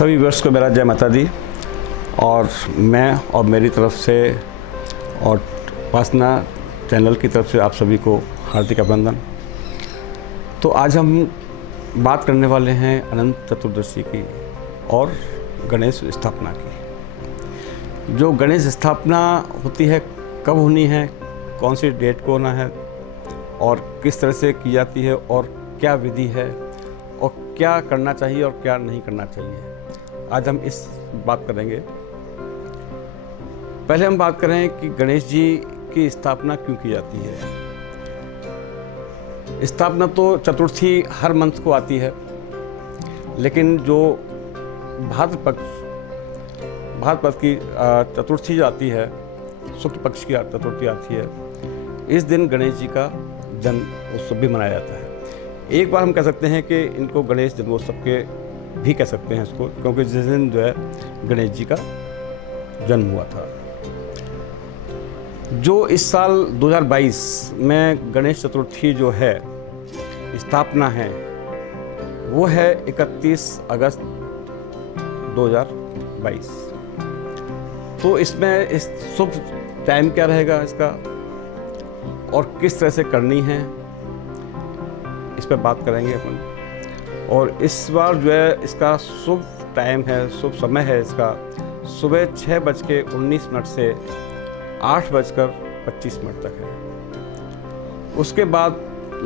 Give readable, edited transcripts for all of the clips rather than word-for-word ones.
सभी व्यूअर्स को मेरा जय माता दी। और मैं और मेरी तरफ से और उपासना चैनल की तरफ से आप सभी को हार्दिक अभिनंदन। तो आज हम बात करने वाले हैं अनंत चतुर्दशी की और गणेश स्थापना की। जो गणेश स्थापना होती है, कब होनी है, कौन सी डेट को होना है और किस तरह से की जाती है और क्या विधि है और क्या करना चाहिए और क्या नहीं करना चाहिए, आज हम इस बात करेंगे। पहले हम बात करें कि गणेश जी की स्थापना क्यों की जाती है। स्थापना तो चतुर्थी हर मंथ को आती है, लेकिन जो भाद्रपद की चतुर्थी जो आती है, शुक्ल पक्ष की चतुर्थी आती है, इस दिन गणेश जी का जन्म उत्सव भी मनाया जाता है। एक बार हम कह सकते हैं कि इनको गणेश जन्मोत्सव के भी कह सकते हैं इसको, क्योंकि जिस दिन जो है गणेश जी का जन्म हुआ था। जो इस साल 2022 में गणेश चतुर्थी जो है स्थापना है, वो है 31 अगस्त 2022। तो इसमें इस शुभ टाइम क्या रहेगा इसका और किस तरह से करनी है, इस पर बात करेंगे अपन। और इस बार जो है इसका शुभ टाइम है, शुभ समय है इसका सुबह 6:19 से 8:25 तक है। उसके बाद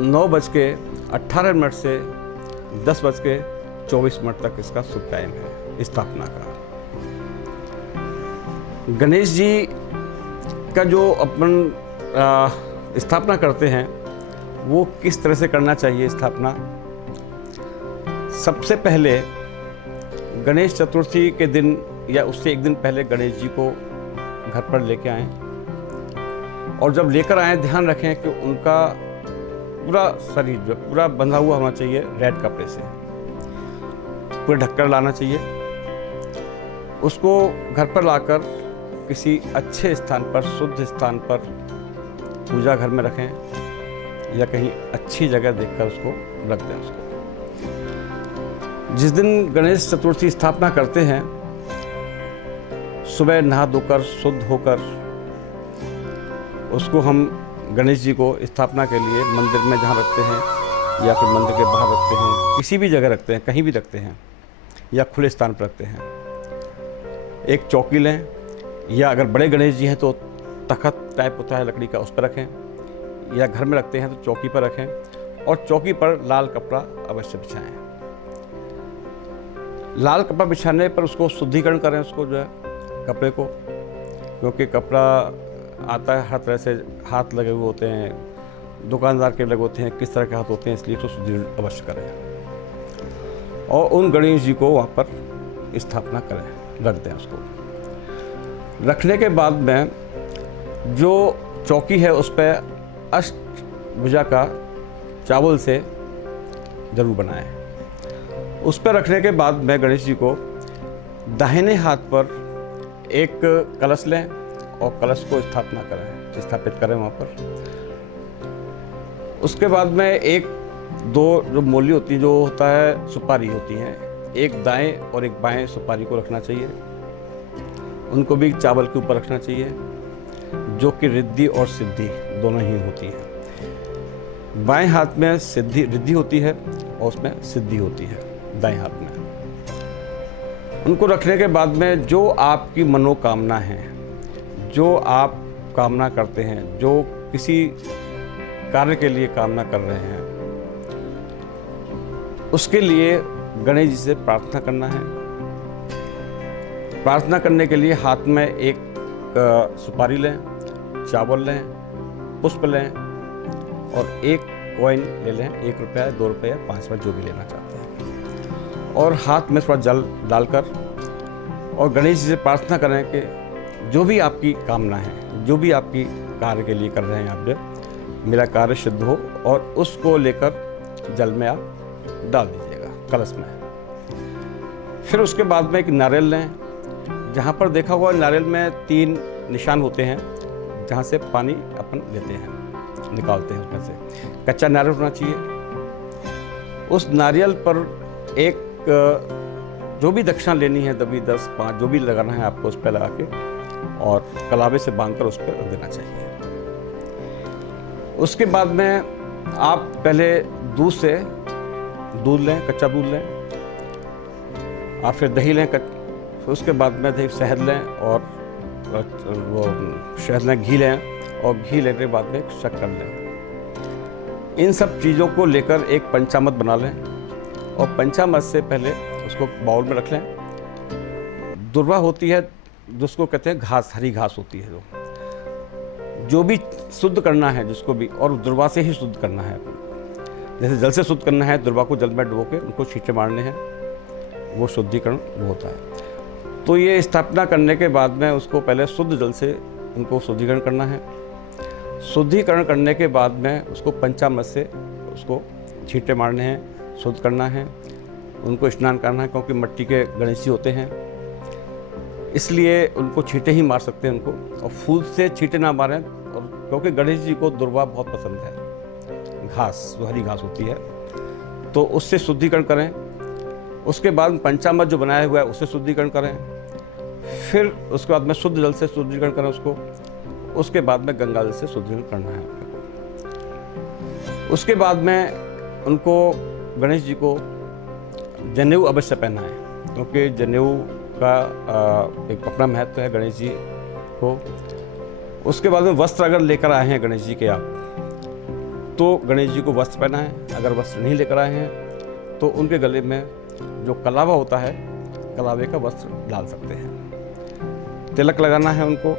9:18 से 10:24 तक इसका शुभ टाइम है स्थापना का। गणेश जी का जो अपन स्थापना करते हैं, वो किस तरह से करना चाहिए स्थापना। सबसे पहले गणेश चतुर्थी के दिन या उससे एक दिन पहले गणेश जी को घर पर लेके आएं, और जब लेकर आएं ध्यान रखें कि उनका पूरा शरीर जो पूरा बंधा हुआ होना चाहिए, रेड कपड़े से पूरे ढककर लाना चाहिए। उसको घर पर लाकर किसी अच्छे स्थान पर, शुद्ध स्थान पर पूजा घर में रखें या कहीं अच्छी जगह देखकर उसको रख दें। उसको जिस दिन गणेश चतुर्थी स्थापना करते हैं, सुबह नहा धोकर शुद्ध होकर उसको हम गणेश जी को स्थापना के लिए मंदिर में जहाँ रखते हैं या फिर मंदिर के बाहर रखते हैं, किसी भी जगह रखते हैं, कहीं भी रखते हैं या खुले स्थान पर रखते हैं। एक चौकी लें, या अगर बड़े गणेश जी हैं तो तख्त टाइप होता है लकड़ी का, उस पर रखें, या घर में रखते हैं तो चौकी पर रखें, और चौकी पर लाल कपड़ा अवश्य बिछाएं। लाल कपड़ा बिछाने पर उसको शुद्धिकरण करें, उसको जो है कपड़े को, क्योंकि कपड़ा आता है हर तरह से, हाथ लगे हुए होते हैं, दुकानदार के लगे होते हैं, किस तरह के हाथ होते हैं, इसलिए उसको शुद्धिकरण अवश्य करें और उन गणेश जी को वहाँ पर स्थापना करें, रख दें। उसको रखने के बाद में जो चौकी है उस पर अष्टभुजा का चावल से जरूर बनाएं। उस पर रखने के बाद में गणेश जी को दाहिने हाथ पर एक कलश लें और कलश को स्थापित करें वहाँ पर। उसके बाद में एक दो जो मोली होती है, जो होता है सुपारी होती हैं, एक दाएं और एक बाएं सुपारी को रखना चाहिए। उनको भी चावल के ऊपर रखना चाहिए, जो कि रिद्धि और सिद्धि दोनों ही होती है। बाएं हाथ में रिद्धि होती है और उसमें सिद्धि होती है दाएं हाथ में। उनको रखने के बाद में जो आपकी मनोकामना है, जो आप कामना करते हैं, जो किसी कार्य के लिए कामना कर रहे हैं, उसके लिए गणेश जी से प्रार्थना करना है। प्रार्थना करने के लिए हाथ में एक सुपारी लें, चावल लें, पुष्प लें और एक कॉइन ले लें, 1 रुपया, 2 रुपया, 5 रुपया, जो भी लेना चाहते हैं, और हाथ में थोड़ा जल डालकर और गणेश जी से प्रार्थना करें कि जो भी आपकी कामना है, जो भी आपकी कार्य के लिए कर रहे हैं आप, मेरा कार्य सिद्ध हो, और उसको लेकर जल में आप डाल दीजिएगा कलश में। फिर उसके बाद में एक नारियल लें, जहाँ पर देखा हुआ नारियल में 3 निशान होते हैं, जहाँ से पानी अपन लेते हैं, निकालते हैं उसमें से। कच्चा नारियल होना चाहिए। उस नारियल पर एक जो भी दक्षिणा लेनी है, दबी 10, 5 जो भी लगाना है आपको उस पर लगा के और कलावे से बांधकर उस पर रख देना चाहिए। उसके बाद में आप पहले दूध लें, कच्चा दूध लें, आप फिर दही लें, फिर उसके बाद में शहद लें और घी लें और घी लेने के बाद में शक्कर लें। इन सब चीज़ों को लेकर एक पंचामृत बना लें और पंचामृत से पहले उसको बाउल में रख लें। दुर्वा होती है जिसको कहते हैं घास, हरी घास होती है, जो भी शुद्ध करना है जिसको भी, और दुर्वा से ही शुद्ध करना है। जैसे जल से शुद्ध करना है, दुर्वा को जल में डुबो के उनको छींटे मारने हैं, वो शुद्धिकरण वो होता है। तो ये स्थापना करने के बाद में उसको पहले शुद्ध जल से उनको शुद्धिकरण करना है। शुद्धिकरण करने के बाद में उसको पंचामृत से उसको छींटे मारने हैं, शुद्ध करना है, उनको स्नान करना है, क्योंकि मिट्टी के गणेश जी होते हैं इसलिए उनको छींटे ही मार सकते हैं उनको, और फूल से छींटे ना मारें, और क्योंकि गणेश जी को दुर्वा बहुत पसंद है, घास जो हरी घास होती है, तो उससे शुद्धिकरण करें। उसके बाद पंचामृत जो बनाया हुआ है उससे शुद्धिकरण करें, फिर उसके बाद में शुद्ध जल से शुद्धिकरण करें उसको, उसके बाद में गंगा जल से शुद्धिकरण करना है। उसके बाद में उनको गणेश जी को जनेऊ अवश्य पहनाएं, क्योंकि जनेऊ का एक अपना महत्व है गणेश जी को। उसके बाद में वस्त्र अगर लेकर आए हैं गणेश जी के आप, तो गणेश जी को वस्त्र पहनाएं। अगर वस्त्र नहीं लेकर आए हैं तो उनके गले में जो कलावा होता है, कलावे का वस्त्र डाल सकते हैं। तिलक लगाना है उनको,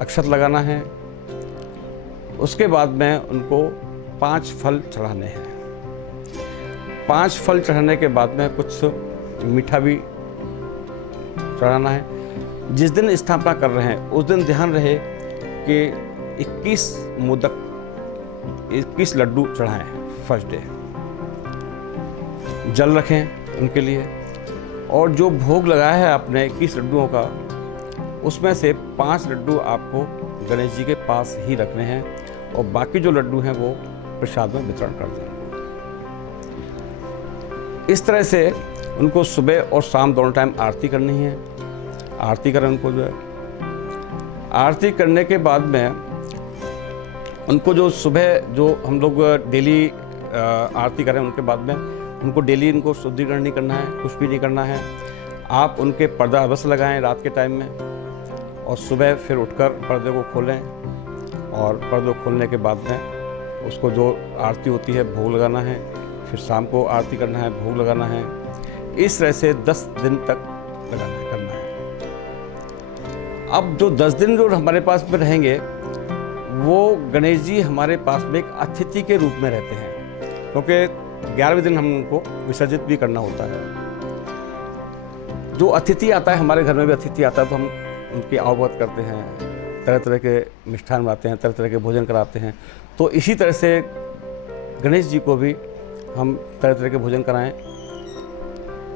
अक्षत लगाना है। उसके बाद में उनको 5 फल चढ़ाने हैं। 5 फल चढ़ाने के बाद में कुछ मीठा भी चढ़ाना है। जिस दिन स्थापना कर रहे हैं उस दिन ध्यान रहे कि 21 मोदक, 21 लड्डू चढ़ाएं फर्स्ट डे। जल रखें उनके लिए, और जो भोग लगाया है आपने 21 लड्डुओं का, उसमें से 5 लड्डू आपको गणेश जी के पास ही रखने हैं और बाकी जो लड्डू हैं वो प्रसाद में वितरण कर दें। इस तरह से उनको सुबह और शाम दोनों टाइम आरती करनी है। आरती करें उनको जो है। आरती करने के बाद में उनको जो सुबह जो हम लोग डेली आरती करें, उनके बाद में उनको डेली इनको शुद्धिकरण नहीं करना है, कुछ भी नहीं करना है। आप उनके पर्दा अवश्य लगाएं रात के टाइम में, और सुबह फिर उठकर पर्दे को खोलें, और पर्दे को खोलने के बाद में उसको जो आरती होती है भोग लगाना है, फिर शाम को आरती करना है, भोग लगाना है। इस तरह से 10 दिन तक करना है। अब जो 10 दिन जो हमारे पास में रहेंगे, वो गणेश जी हमारे पास में एक अतिथि के रूप में रहते हैं, क्योंकि 11वें दिन हम उनको विसर्जित भी करना होता है। जो अतिथि आता है, हमारे घर में भी अतिथि आता है, तो हम उनकी आवभगत करते हैं, तरह तरह के मिष्ठान बनाते हैं, तरह तरह के भोजन कराते हैं। तो इसी तरह से गणेश जी को भी हम तरह तरह के भोजन कराएं,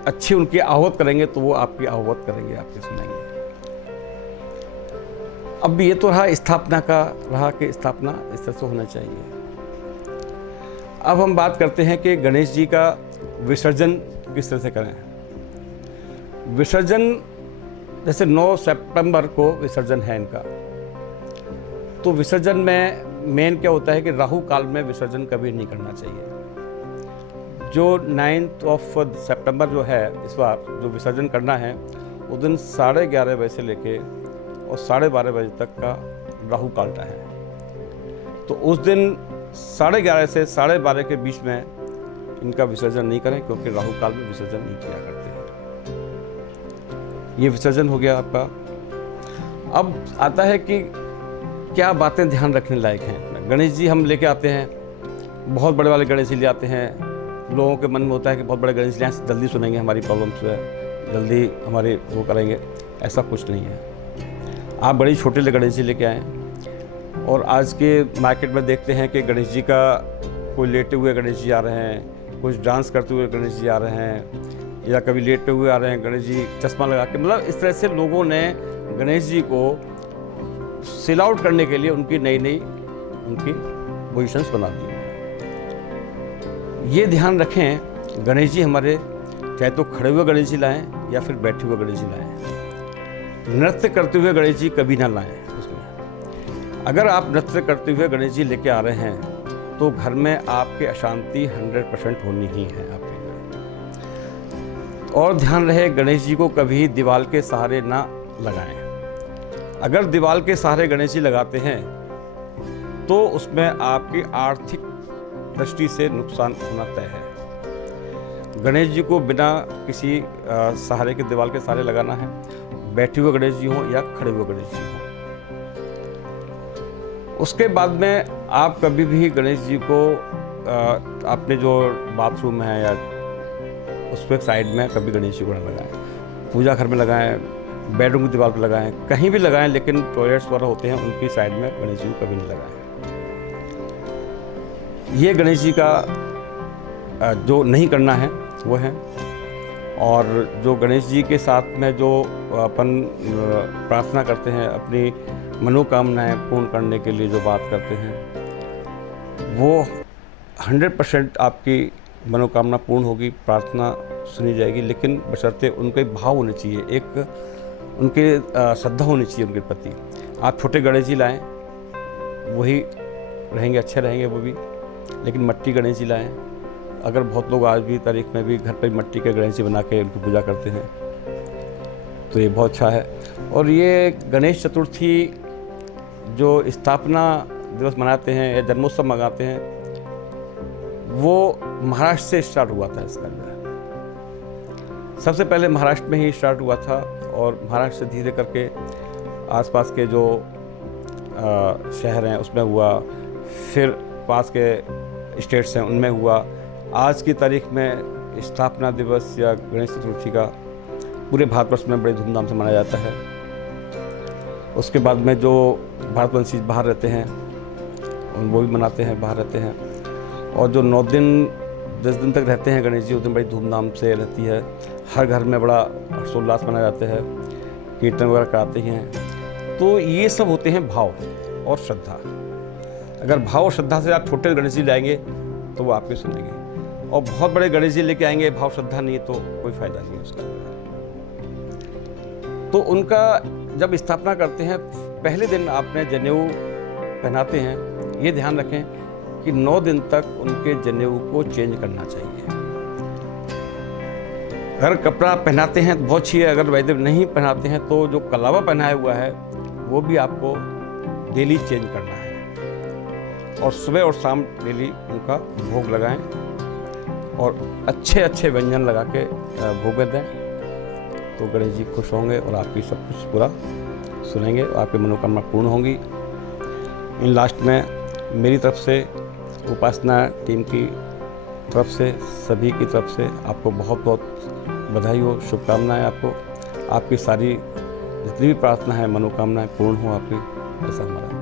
अच्छी उनकी आवभगत करेंगे तो वो आपकी आवभगत करेंगे, आपके सुनाएंगे। अब ये तो रहा स्थापना का, रहा कि स्थापना इस तरह से होना चाहिए। अब हम बात करते हैं कि गणेश जी का विसर्जन किस तरह से करें। विसर्जन जैसे 9 सितंबर को विसर्जन है इनका, तो विसर्जन में मेन क्या होता है कि राहु काल में विसर्जन कभी नहीं करना चाहिए। जो 9 सितंबर जो है इस बार जो विसर्जन करना है, उस दिन 11:30 बजे से लेके और 12:30 बजे तक का राहु काल है। तो उस दिन 11:30 से 12:30 के बीच में इनका विसर्जन नहीं करें, क्योंकि राहु काल में विसर्जन नहीं किया करते हैं। ये विसर्जन हो गया आपका। अब आता है कि क्या बातें ध्यान रखने लायक हैं। गणेश जी हम लेके आते हैं, बहुत बड़े वाले गणेश जी ले आते हैं। लोगों के मन में होता है कि बहुत बड़े गणेश जी जल्दी सुनेंगे हमारी प्रॉब्लम्स जो है, जल्दी हमारे वो करेंगे। ऐसा कुछ नहीं है। आप बड़े छोटे गणेश जी लेके आएँ, और आज के मार्केट में देखते हैं कि गणेश जी का कोई लेटे हुए गणेश जी आ रहे हैं, कुछ डांस करते हुए गणेश जी आ रहे हैं, या कभी लेटे हुए आ रहे हैं गणेश जी चश्मा लगा के। मतलब इस तरह से लोगों ने गणेश जी को सेल आउट करने के लिए उनकी नई नई उनकी पोजीशंस बना दी। ये ध्यान रखें, गणेश जी हमारे चाहे तो खड़े हुए गणेश जी लाएं या फिर बैठे हुए गणेश जी लाएं। नृत्य करते हुए गणेश जी कभी ना लाएं। उसमें अगर आप नृत्य करते हुए गणेश जी लेके आ रहे हैं तो घर में आपके अशांति 100% होनी ही है आपके घर। और ध्यान रहे, गणेश जी को कभी दीवार के सहारे ना लगाएं। अगर दीवार के सहारे गणेश जी लगाते हैं तो उसमें आपकी आर्थिक दृष्टि से नुकसान होना तय है। गणेश जी को बिना किसी सहारे के दीवार के सहारे लगाना है, बैठे हुए गणेश जी हों या खड़े हुए गणेश जी हों। उसके बाद में आप कभी भी गणेश जी को अपने जो बाथरूम है या उस पर साइड में कभी गणेश जी को ना लगाएं। पूजा घर में लगाएं, बेडरूम की दीवार पर लगाएं, कहीं भी लगाएं, लेकिन टॉयलेट्स वगैरह होते हैं उनकी साइड में गणेश जी को कभी नहीं लगाएं। ये गणेश जी का जो नहीं करना है वो है। और जो गणेश जी के साथ में जो अपन प्रार्थना करते हैं, अपनी मनोकामनाएं पूर्ण करने के लिए जो बात करते हैं, वो 100% आपकी मनोकामना पूर्ण होगी, प्रार्थना सुनी जाएगी, लेकिन बशर्ते उनके भाव होने चाहिए, एक उनके श्रद्धा होनी चाहिए उनके प्रति। आप छोटे गणेश जी लाएँ, वही रहेंगे, अच्छे रहेंगे वो भी, लेकिन मट्टी गणेश जी लाएँ। अगर बहुत लोग आज भी तारीख में भी घर पर मट्टी के गणेश जी बना के उनकी पूजा करते हैं तो ये बहुत अच्छा है। और ये गणेश चतुर्थी जो स्थापना दिवस मनाते हैं या जन्मोत्सव मनाते हैं, वो महाराष्ट्र से स्टार्ट हुआ था। इसका सबसे पहले महाराष्ट्र में ही स्टार्ट हुआ था और महाराष्ट्र से धीरे करके आसपास के जो शहर हैं उसमें हुआ, फिर पास के स्टेट्स हैं उनमें हुआ। आज की तारीख में स्थापना दिवस या गणेश चतुर्थी का पूरे भारतवर्ष में बड़े धूमधाम से मनाया जाता है। उसके बाद में जो भारतवंशी बाहर रहते हैं वो भी मनाते हैं, बाहर रहते हैं। और जो 9 दिन 10 दिन तक रहते हैं गणेश जी, उस दिन बड़ी धूमधाम से रहती है। हर घर में बड़ा हर्षोल्लास मनाया जाता है, कीर्तन वगैरह कराते हैं। तो ये सब होते हैं भाव और श्रद्धा। अगर भाव और श्रद्धा से आप छोटे गणेश जी लाएंगे तो वो आपके सुनेंगे, और बहुत बड़े गणेश जी लेके आएंगे, भाव श्रद्धा नहीं है तो कोई फायदा नहीं है उसका। तो उनका जब स्थापना करते हैं, पहले दिन आपने जनेऊ पहनाते हैं, ये ध्यान रखें कि 9 दिन तक उनके जनेऊ को चेंज करना चाहिए। अगर कपड़ा पहनाते हैं तो बहुत अच्छी है, अगर वैद्य नहीं पहनाते हैं तो जो कलावा पहनाया हुआ है वो भी आपको डेली चेंज करना है। और सुबह और शाम डेली उनका भोग लगाएं और अच्छे अच्छे व्यंजन लगा के भोग दें, तो गणेश जी खुश होंगे और आपकी सब कुछ पूरा सुनेंगे और आपकी मनोकामना पूर्ण होंगी। इन लास्ट में मेरी तरफ से, उपासना टीम की तरफ से, सभी की तरफ से आपको बहुत बहुत बधाई हो, शुभकामनाएं आपको। आपकी सारी जितनी भी प्रार्थना है, मनोकामनाएं पूर्ण हो आपकी, ऐसा हमारा